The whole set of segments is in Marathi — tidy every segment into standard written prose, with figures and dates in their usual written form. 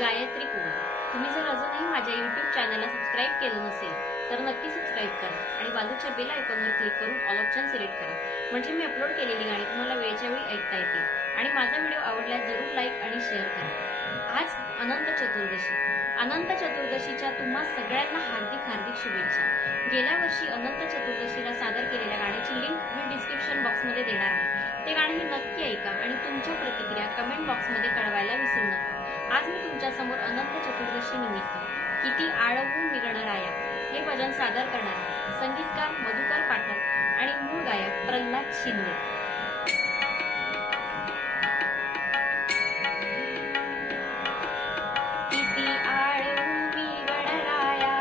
गायत्री कुमार। तुम्ही जर अजूनही माझ्या YouTube चॅनलला सबस्क्राइब केलं नसेल तर नक्की सबस्क्राइब करा आणि बाजूच्या बेल आयकॉनवर क्लिक करून ऑल ऑप्शन सिलेक्ट करा, म्हणजे मी अपलोड केलेली गाणी तुम्हाला वेळच्या वेळी ऐकता येतील। आणि माझा व्हिडिओ आवडल्यास जरूर लाईक आणि शेअर करा। आज अनंत चतुर्दशी। अनंत चतुर्दशीच्या तुम्हा सगळ्यांना हार्दिक हार्दिक शुभेच्छा। गेल्या वर्षी अनंत चतुर्दशीला सादर केलेल्या गाण्याची लिंक मी डिस्क्रिप्शन बॉक्समध्ये देणार आहे। ते गाणंही नक्की ऐका आणि तुमच्या प्रतिक्रिया कमेंट बॉक्समध्ये कळवायला विसरू नका। आज मी तुमच्या समोर अनंत चतुर्दशी निमित्त किती आळवू मी गणराया हे भजन सादर करणार आहे। संगीतकार मधुकर पाठक आणि मूळ गायक प्रल्हाद शिंदे। किती आळवू मी गणराया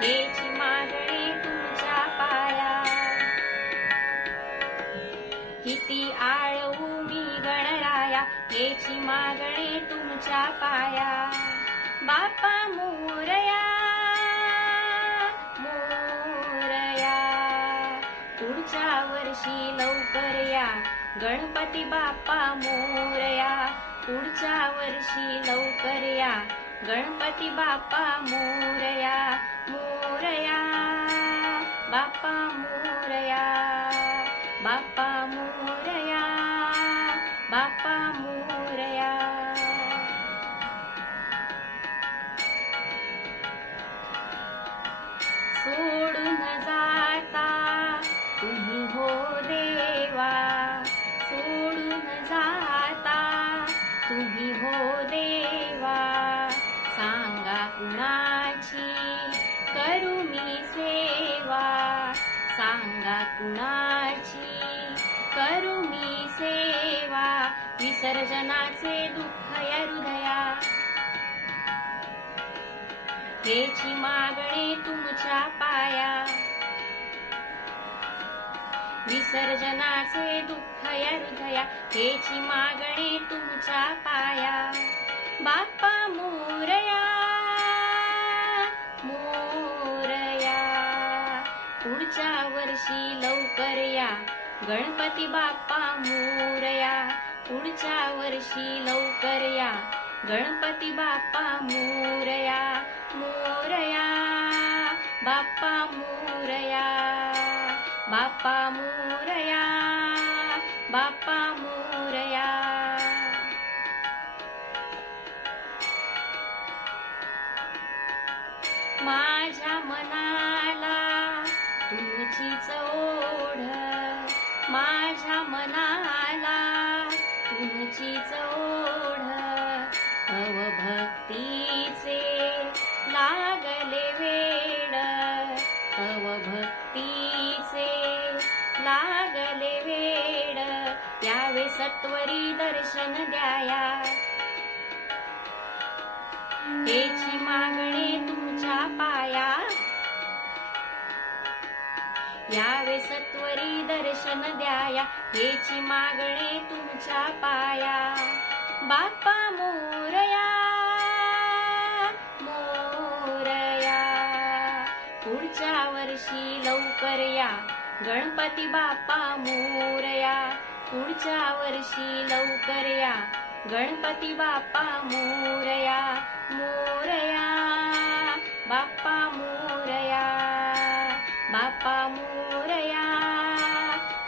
हेची मागणी तुमच्या पाया। किती आळवू मी गणराया हेची मागणी तुमच्या पाया। बाप्पा मोरया मोरया पुढच्या वर्षी लवकर या। गणपती बाप्पा मोरया पुढच्या वर्षी लवकर या। गणपती बाप्पा मोरया मोरया बाप्पा मोरया बाप्पा मोरया बाप्पा मोरया। सोडून जाता तुम्ही हो देवा, सोडून जाता तुम्ही हो देवा। सांगा कुणाची करू मी सेवा, सांगा कुणाची करू मी सेवा। विसर्जनाचे दुःख या हृदया हेची मागणी तुमच्या पाया। विसर्जनाचे दुःख या हृदया हेची मागणी तुमच्या पाया। बाप्पा मोरया मोरया पुढच्या वर्षी लवकर या। गणपती बाप्पा मोरया पुढच्या वर्षी लवकर या। गणपती बाप्पा मोरया मोरया बाप्पा मोरया बाप्पा मोरया बाप्पा मोरया। माझ्या मनाला तुमचीच ओढ, माझ्या मनाला तुमचीच ओढ। तव भक्तीचे लागले वेड, तव भक्तीचे लागले वेड। यावे सत्वरी दर्शन द्याया हेची मागणी तुमच्या पाया। यावे सत्वरी दर्शन द्याया हेची मागणी तुमच्या पाया। बाप्पा मोरया मोरया पुढच्या वर्षी लवकर या। गणपती बाप्पा मोरया पुढच्या वर्षी लवकर या। गणपती बाप्पा मोरया मोरया बाप्पा मोरया बाप्पा मोरया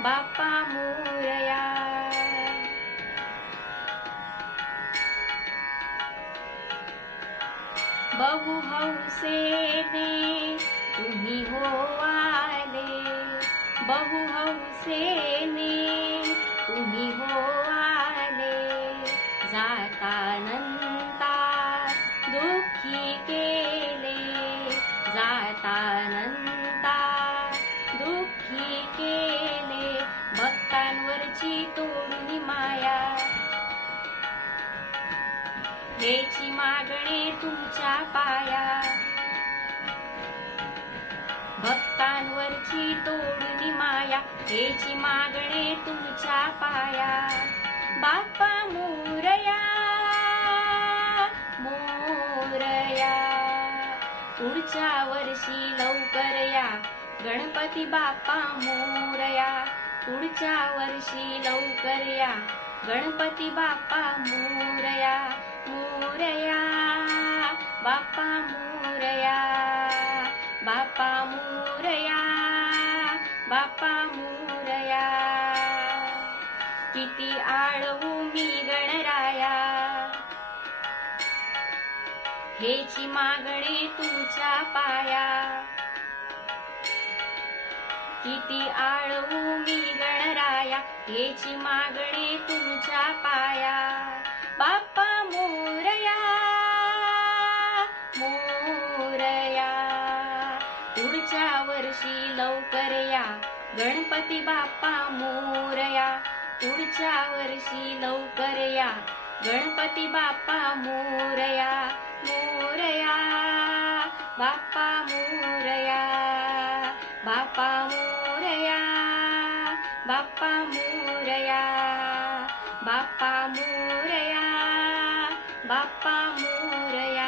बाप्पा मोरया। बहु हौसेने तुम्ही हो आले, बहु हौसेने तुम्ही हो आले। जातानंता दुःखी केले, जातानंता दुःखी केले। भक्तांवरची तोडून माया हेची मागणी तुमच्या पाया। भक्तांवरची तोडून माया हेची मागणी तुमच्या पाया। बाप्पा मोरया मोरया पुढच्या वर्षी लवकर या। गणपती बाप्पा मोरया पुढच्या वर्षी लवकर या। गणपती बाप्पा मोरया मोरया बाप्पा मोरया बाप्पा मोरया बाप्पा मोरया किती आळवू मी गणराया हेची मागणे तुमच्या पाया किती आळवू मी गणराया हेची मागणे तुमच्या पाया बाप्पा मोरया मोरया पुढच्या वर्षी लवकर या गणपती बाप्पा मोरया पुढच्या वर्षी लवकर या गणपती बाप्पा मोरया मोरया बाप्पा मोरया बाप्पा मोरया बाप्पा मोरया बाप्पा मोरया बाप्पा मोरया